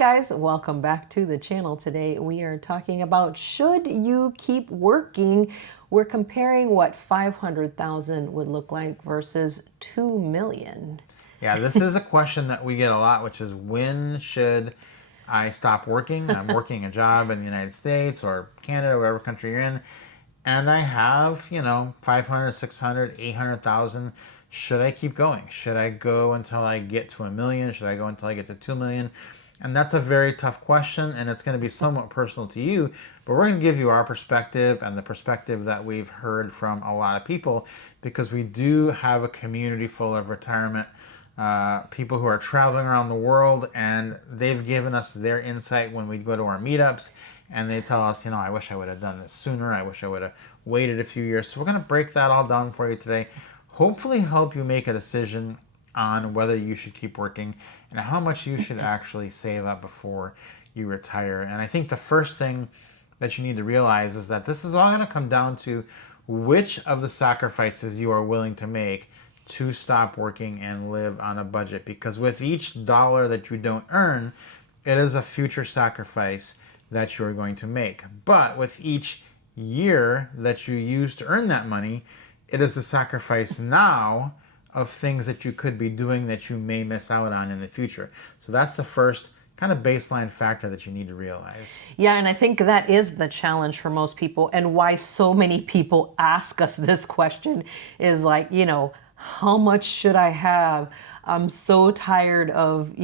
guys, welcome back to the channel. Today we are talking about should you keep working. We're comparing what 500,000 would look like versus 2 million. Yeah, this is a question that we get a lot, which is when should I stop working? I'm working a job in the United States or Canada, whatever country you're in, and I have, 500, 600, 800,000. Should I keep going? Should I go until I get to 1 million? Should I go until I get to 2 million? And that's a very tough question, and it's going to be somewhat personal to you, but we're going to give you our perspective and the perspective that we've heard from a lot of people, because we do have a community full of retirement people who are traveling around the world, and they've given us their insight when we go to our meetups, and they tell us, I wish I would have done this sooner. I wish I would have waited a few years. So we're going to break that all down for you today. Hopefully help you make a decision on whether you should keep working and how much you should actually save up before you retire. And I think the first thing that you need to realize is that this is all going to come down to which of the sacrifices you are willing to make to stop working and live on a budget. Because with each dollar that you don't earn, it is a future sacrifice that you are going to make. But with each year that you use to earn that money, it is a sacrifice now of things that you could be doing that you may miss out on in the future. So that's the first kind of baseline factor that you need to realize. Yeah, and I think that is the challenge for most people, and why so many people ask us this question is like, how much should I have? I'm so tired of,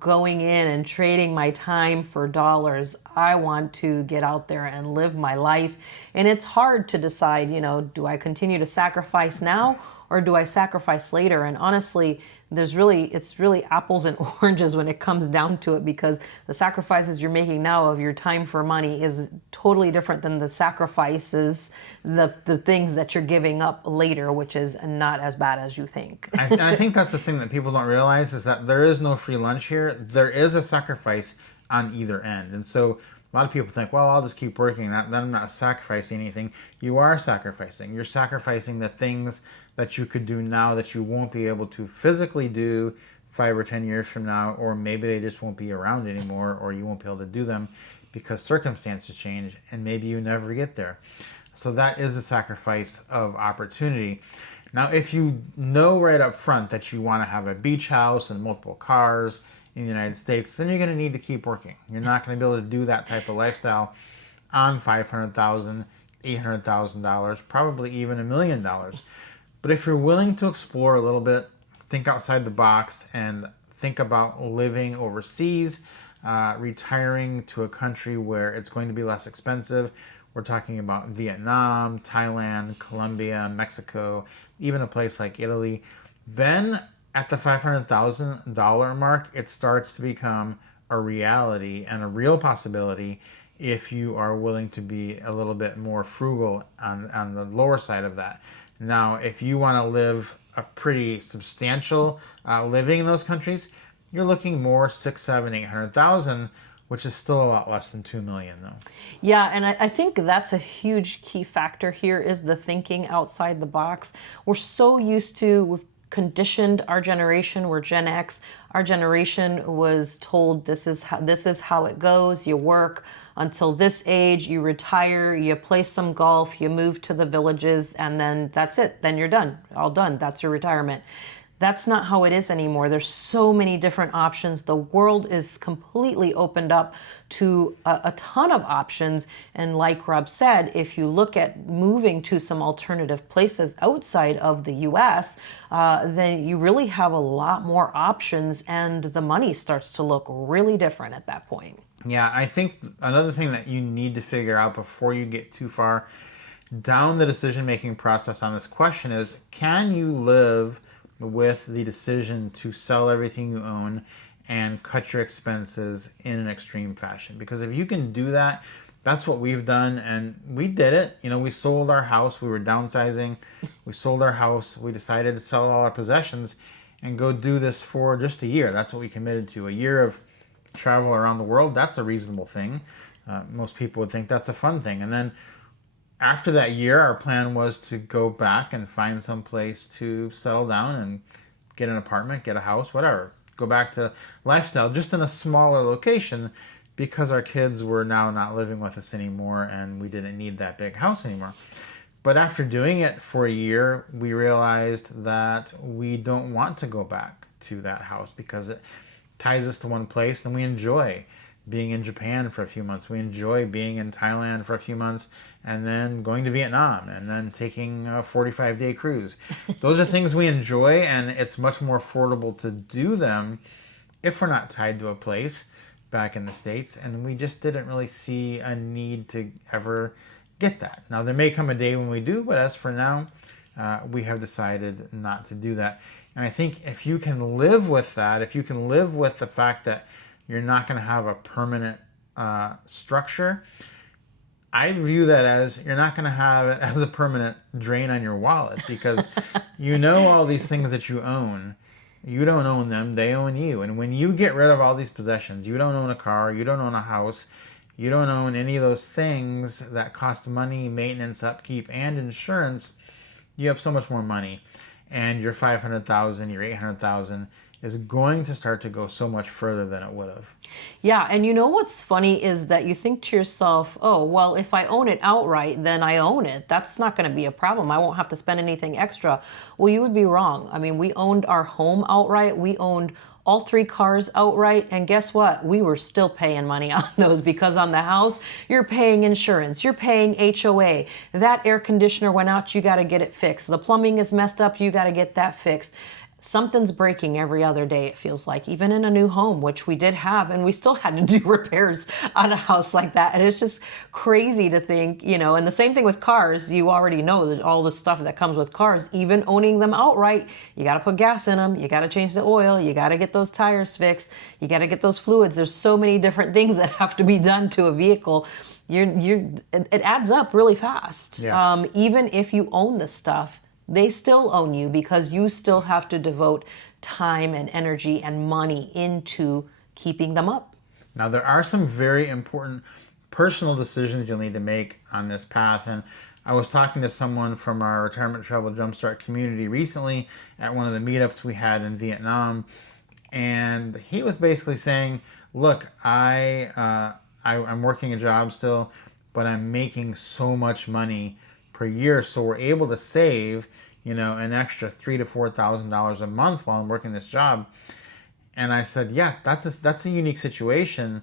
going in and trading my time for dollars. I want to get out there and live my life. And it's hard to decide, do I continue to sacrifice now or do I sacrifice later? And honestly, it's really apples and oranges when it comes down to it, because the sacrifices you're making now of your time for money is totally different than the sacrifices, the things that you're giving up later, which is not as bad as you think. I think that's the thing that people don't realize, is that there is no free lunch here. There is a sacrifice on either end. And so a lot of people think, well, I'll just keep working, then I'm not sacrificing anything. You are sacrificing. You're sacrificing the things that you could do now that you won't be able to physically do 5 or 10 years from now, or maybe they just won't be around anymore, or you won't be able to do them because circumstances change and maybe you never get there. So that is a sacrifice of opportunity. Now, if you know right up front that you want to have a beach house and multiple cars in the United States, then you're going to need to keep working. You're not going to be able to do that type of lifestyle on $500,000, $800,000, probably even $1 million. But if you're willing to explore a little bit, think outside the box and think about living overseas, retiring to a country where it's going to be less expensive. We're talking about Vietnam, Thailand, Colombia, Mexico, even a place like Italy. Then at the $500,000 mark, it starts to become a reality and a real possibility if you are willing to be a little bit more frugal on the lower side of that. Now, if you want to live a pretty substantial living in those countries, you're looking more 6, 7, 800,000, which is still a lot less than 2 million, though. Yeah, and I think that's a huge key factor here, is the thinking outside the box. We're so used to, we've conditioned our generation. We're Gen X. Our generation was told this is how it goes. You work until this age, you retire, you play some golf, you move to the villages, and then that's it. Then you're done. All done. That's your retirement. That's not how it is anymore. There's so many different options. The world is completely opened up to a ton of options. And like Rob said, if you look at moving to some alternative places outside of the US, then you really have a lot more options, and the money starts to look really different at that point. Yeah, I think another thing that you need to figure out before you get too far down the decision-making process on this question is, can you live with the decision to sell everything you own and cut your expenses in an extreme fashion? Because if you can do that, that's what we've done, and we did it. We sold our house. We were downsizing. We sold our house. We decided to sell all our possessions and go do this for just a year. That's what we committed to. A year of travel around the world. That's a reasonable thing. Most people would think that's a fun thing. And then after that year, our plan was to go back and find some place to settle down and get an apartment, get a house, whatever. go back to lifestyle, just in a smaller location, because our kids were now not living with us anymore and we didn't need that big house anymore. But after doing it for a year, we realized that we don't want to go back to that house because it ties us to one place, and we enjoy being in Japan for a few months. We enjoy being in Thailand for a few months and then going to Vietnam and then taking a 45-day cruise. Those are things we enjoy, and it's much more affordable to do them if we're not tied to a place back in the States. And we just didn't really see a need to ever get that. Now, there may come a day when we do, but as for now, we have decided not to do that. And I think if you can live with that, if you can live with the fact that you're not going to have a permanent structure, I view that as you're not going to have it as a permanent drain on your wallet, because you know all these things that you own. You don't own them, they own you. And when you get rid of all these possessions, you don't own a car, you don't own a house, you don't own any of those things that cost money, maintenance, upkeep, and insurance, you have so much more money. And your 500,000, your 800,000 is going to start to go so much further than it would have. Yeah, and you know what's funny is that you think to yourself, oh, well, if I own it outright, then I own it. That's not going to be a problem. I won't have to spend anything extra. Well, you would be wrong. I mean, we owned our home outright. We owned all 3 cars outright, and guess what? We were still paying money on those, because on the house, you're paying insurance, you're paying HOA. That air conditioner went out, you got to get it fixed. The plumbing is messed up, you got to get that fixed. Something's breaking every other day, it feels like, even in a new home, which we did have, and we still had to do repairs on a house like that. And it's just crazy to think, you know, and the same thing with cars. You already know that all the stuff that comes with cars, even owning them outright, you got to put gas in them, you got to change the oil, you got to get those tires fixed, you got to get those fluids. There's so many different things that have to be done to a vehicle. It adds up really fast. Yeah. Even if you own the stuff, they still own you, because you still have to devote time and energy and money into keeping them up. Now, there are some very important personal decisions you'll need to make on this path. And I was talking to someone from our Retirement Travel Jumpstart community recently at one of the meetups we had in Vietnam. And he was basically saying, look, I'm working a job still, but I'm making so much money per year, so we're able to save, you know, an extra $3,000 to $4,000 a month while I'm working this job. And I said, yeah, that's a unique situation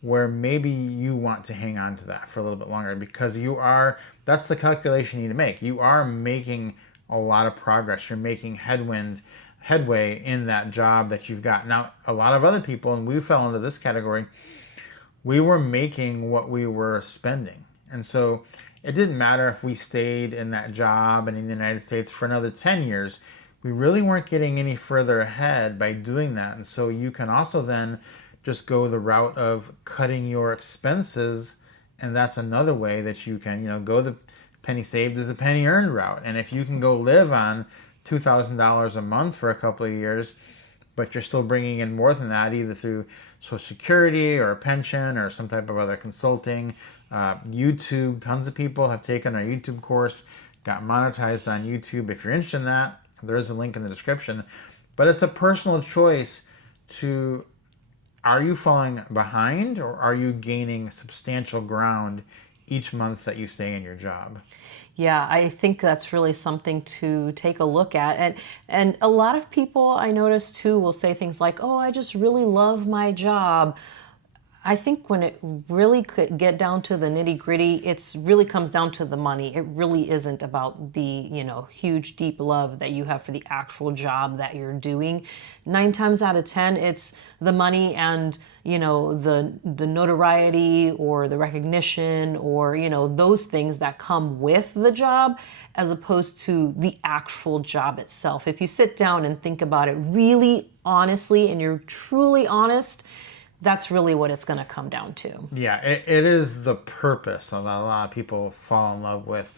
where maybe you want to hang on to that for a little bit longer, because that's the calculation you need to make. You are making a lot of progress. You're making headway in that job that you've got. Now, a lot of other people, and we fell into this category, we were making what we were spending. And so it didn't matter if we stayed in that job and in the United States for another 10 years. We really weren't getting any further ahead by doing that. And so you can also then just go the route of cutting your expenses. And that's another way that you can, you know, go the penny saved is a penny earned route. And if you can go live on $2,000 a month for a couple of years, but you're still bringing in more than that, either through Social Security or a pension or some type of other consulting. YouTube, tons of people have taken our YouTube course, got monetized on YouTube. If you're interested in that, there is a link in the description. But it's a personal choice to, are you falling behind or are you gaining substantial ground each month that you stay in your job? Yeah, I think that's really something to take a look at. And a lot of people I notice too will say things like, oh, I just really love my job. I think when it really could get down to the nitty gritty, it really comes down to the money. It really isn't about the, you know, huge, deep love that you have for the actual job that you're doing. 9 times out of 10, it's the money and, you know, the notoriety or the recognition or, you know, those things that come with the job, as opposed to the actual job itself. If you sit down and think about it really honestly and you're truly honest, that's really what it's going to come down to. Yeah, it is the purpose that a lot of people fall in love with.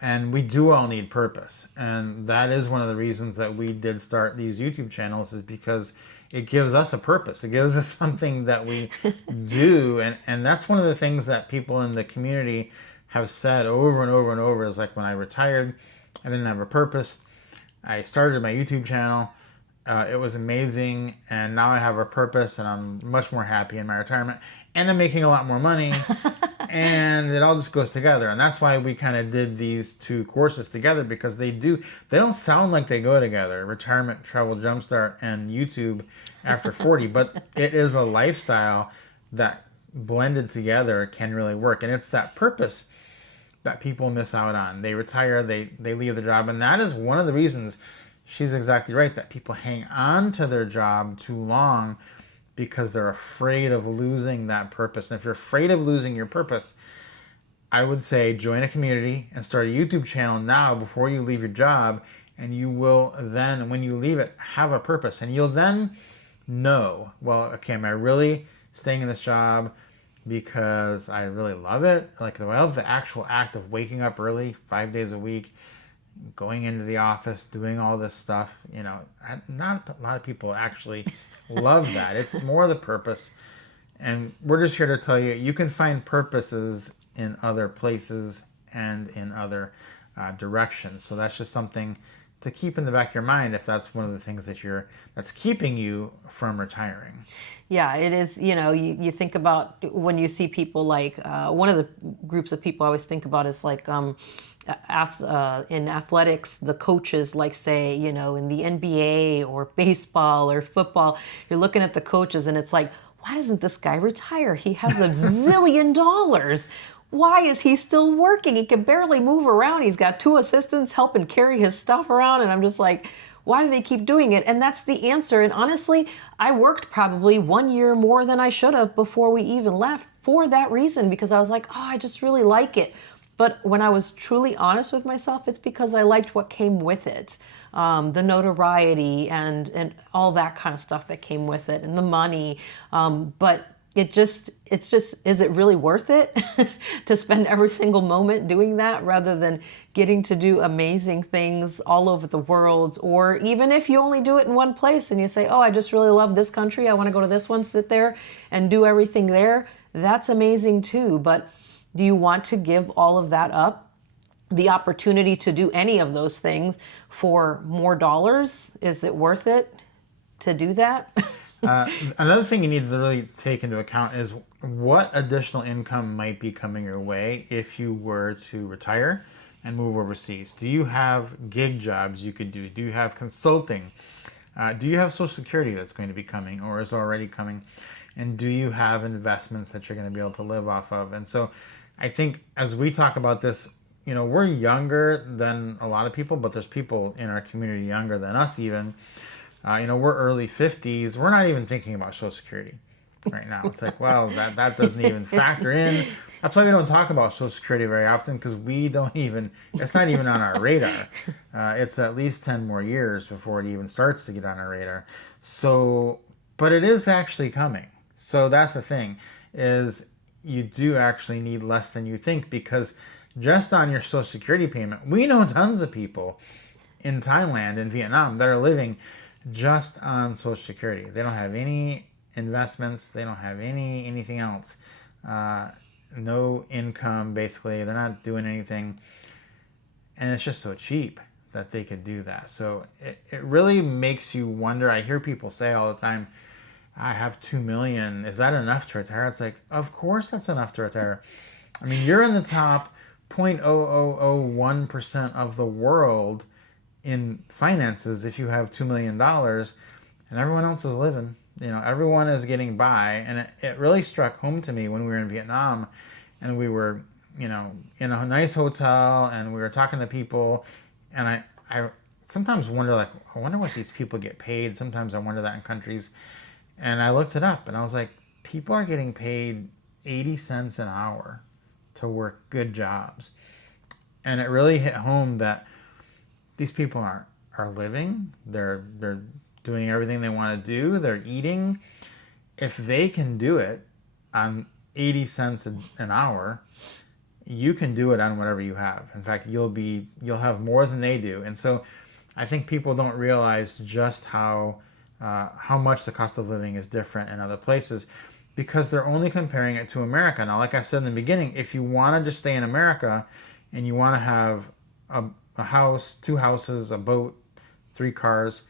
And we do all need purpose. And that is one of the reasons that we did start these YouTube channels, is because it gives us a purpose. It gives us something that we do. And that's one of the things that people in the community have said over and over and over, is like, when I retired, I didn't have a purpose. I started my YouTube channel. It was amazing, and now I have a purpose, and I'm much more happy in my retirement, and I'm making a lot more money, and it all just goes together. And that's why we kind of did these two courses together, because they don't sound like they go together: retirement, travel, jumpstart, and YouTube after 40. But it is a lifestyle that blended together can really work, and it's that purpose that people miss out on. They retire, they leave the job, and that is one of the reasons. She's exactly right, that people hang on to their job too long because they're afraid of losing that purpose. And if you're afraid of losing your purpose, I would say join a community and start a YouTube channel now before you leave your job, and you will then, when you leave it, have a purpose. And you'll then know, well, okay, am I really staying in this job because I really love it? Like, I love the actual act of waking up early 5 days a week, going into the office, doing all this stuff. Not a lot of people actually love that. It's more the purpose. And we're just here to tell you, you can find purposes in other places and in other directions. So that's just something to keep in the back of your mind if that's one of the things that's keeping you from retiring. Yeah, it is. You think about when you see people like one of the groups of people I always think about is like in athletics, the coaches, like say, in the NBA or baseball or football, you're looking at the coaches and it's like, why doesn't this guy retire? He has a zillion dollars. Why is he still working? He can barely move around. He's got 2 assistants helping carry his stuff around. And I'm just like, why do they keep doing it? And that's the answer. And honestly, I worked probably 1 year more than I should have before we even left for that reason, because I was like, oh, I just really like it. But when I was truly honest with myself, it's because I liked what came with it. The notoriety and all that kind of stuff that came with it, and the money. But it's just, is it really worth it to spend every single moment doing that rather than getting to do amazing things all over the world? Or even if you only do it in one place and you say, oh, I just really love this country, I want to go to this one, sit there and do everything there, that's amazing too. But do you want to give all of that up? The opportunity to do any of those things for more dollars, is it worth it to do that? Another thing you need to really take into account is what additional income might be coming your way if you were to retire and move overseas. Do you have gig jobs you could do? Do you have consulting? Do you have Social Security that's going to be coming or is already coming? And do you have investments that you're going to be able to live off of? And so I think as we talk about this, we're younger than a lot of people, but there's people in our community younger than us even. We're early 50s. We're not even thinking about Social Security right now. It's like, well, that doesn't even factor in. That's why we don't talk about Social Security very often, because it's not even on our radar. It's at least 10 more years before it even starts to get on our radar. So, but it is actually coming. So that's the thing, is you do actually need less than you think, because just on your Social Security payment, we know tons of people in Thailand and Vietnam that are living just on Social Security. They don't have any investments. They don't have anything else. No income, basically. They're not doing anything. And it's just so cheap that they could do that. So it really makes you wonder. I hear people say all the time, I have 2 million. Is that enough to retire? It's like, of course that's enough to retire. I mean, you're in the top 0.0001% of the world in finances if you have $2 million, and everyone else is living. Everyone is getting by. And it really struck home to me when we were in Vietnam and we were, in a nice hotel and we were talking to people. And I sometimes wonder, I wonder what these people get paid. Sometimes I wonder that in countries. And I looked it up and I was like, people are getting paid 80 cents an hour to work good jobs. And it really hit home that these people are living. They're doing everything they want to do. They're eating. If they can do it on 80 cents an hour, you can do it on whatever you have. In fact, you'll have more than they do. And so I think people don't realize just how much the cost of living is different in other places, because they're only comparing it to America. Now, like I said in the beginning, if you want to just stay in America and you want to have a house, 2 houses, a boat, 3 cars,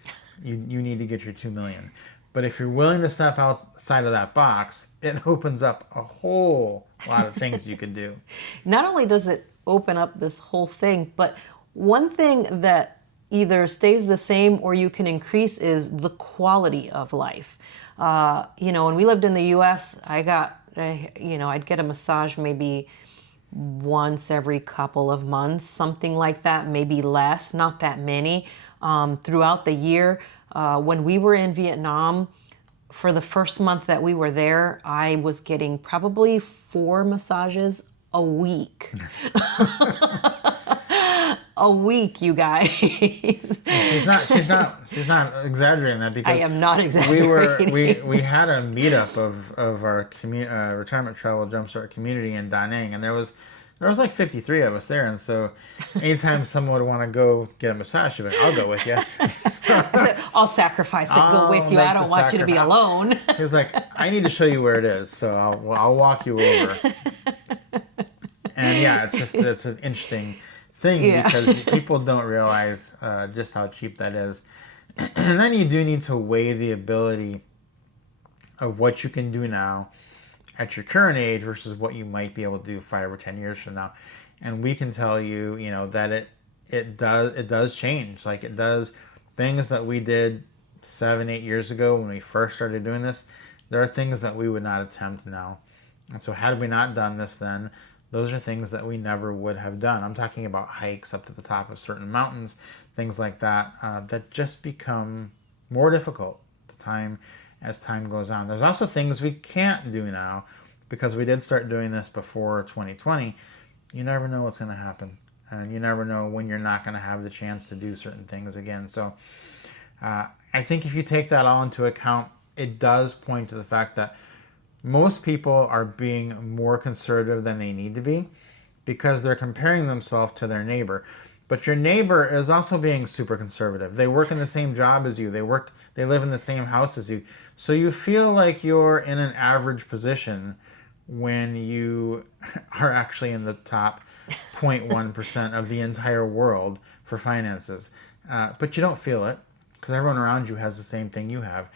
you need to get your 2 million. But if you're willing to step outside of that box, it opens up a whole lot of things you could do. Not only does it open up this whole thing, but one thing that either stays the same or you can increase is the quality of life. When we lived in the U.S., I'd get a massage maybe once every couple of months, something like that, maybe less, not that many, throughout the year. When we were in Vietnam, for the first month that we were there, I was getting probably 4 massages a week. A week, you guys. She's not exaggerating that, because I am not exaggerating. we had a meetup of our retirement travel Jumpstart community in Da Nang, and there was like 53 of us there, and so anytime someone would want to go get a massage, she'd be like, "I'll go with you." So I'll sacrifice and go with you. I don't want you to be alone. He was like, "I need to show you where it is, so I'll walk you over." And yeah, it's an interesting thing, because people don't realize just how cheap that is. And then you do need to weigh the ability of what you can do now at your current age versus what you might be able to do 5 or 10 years from now. And we can tell you, that it does change. Like, it does things that we did 7-8 years ago when we first started doing this. There are things that we would not attempt now. And so had we not done this then, those are things that we never would have done. I'm talking about hikes up to the top of certain mountains, things like that, that just become more difficult as time goes on. There's also things we can't do now, because we did start doing this before 2020. You never know what's going to happen, and you never know when you're not going to have the chance to do certain things again. So I think if you take that all into account, it does point to the fact that most people are being more conservative than they need to be, because they're comparing themselves to their neighbor. But your neighbor is also being super conservative. They work in the same job as you. They live in the same house as you. So you feel like you're in an average position when you are actually in the top 0.1% of the entire world for finances. But you don't feel it, because everyone around you has the same thing you have.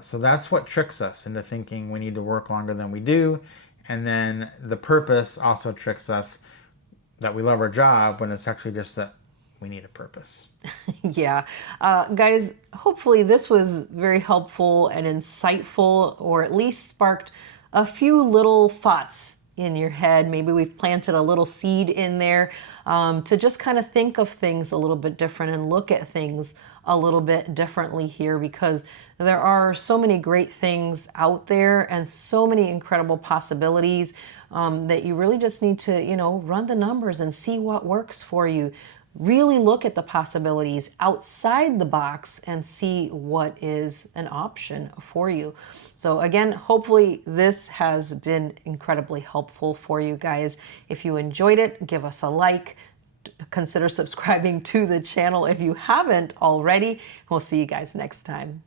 So that's what tricks us into thinking we need to work longer than we do. And then the purpose also tricks us that we love our job, when it's actually just that we need a purpose. Yeah. Guys, hopefully this was very helpful and insightful, or at least sparked a few little thoughts in your head. Maybe we've planted a little seed in there to just kind of think of things a little bit different and look at things a little bit differently here, because there are so many great things out there and so many incredible possibilities that you really just need to, run the numbers and see what works for you. Really look at the possibilities outside the box and see what is an option for you. So again, hopefully this has been incredibly helpful for you guys. If you enjoyed it, give us a like. Consider subscribing to the channel if you haven't already. We'll see you guys next time.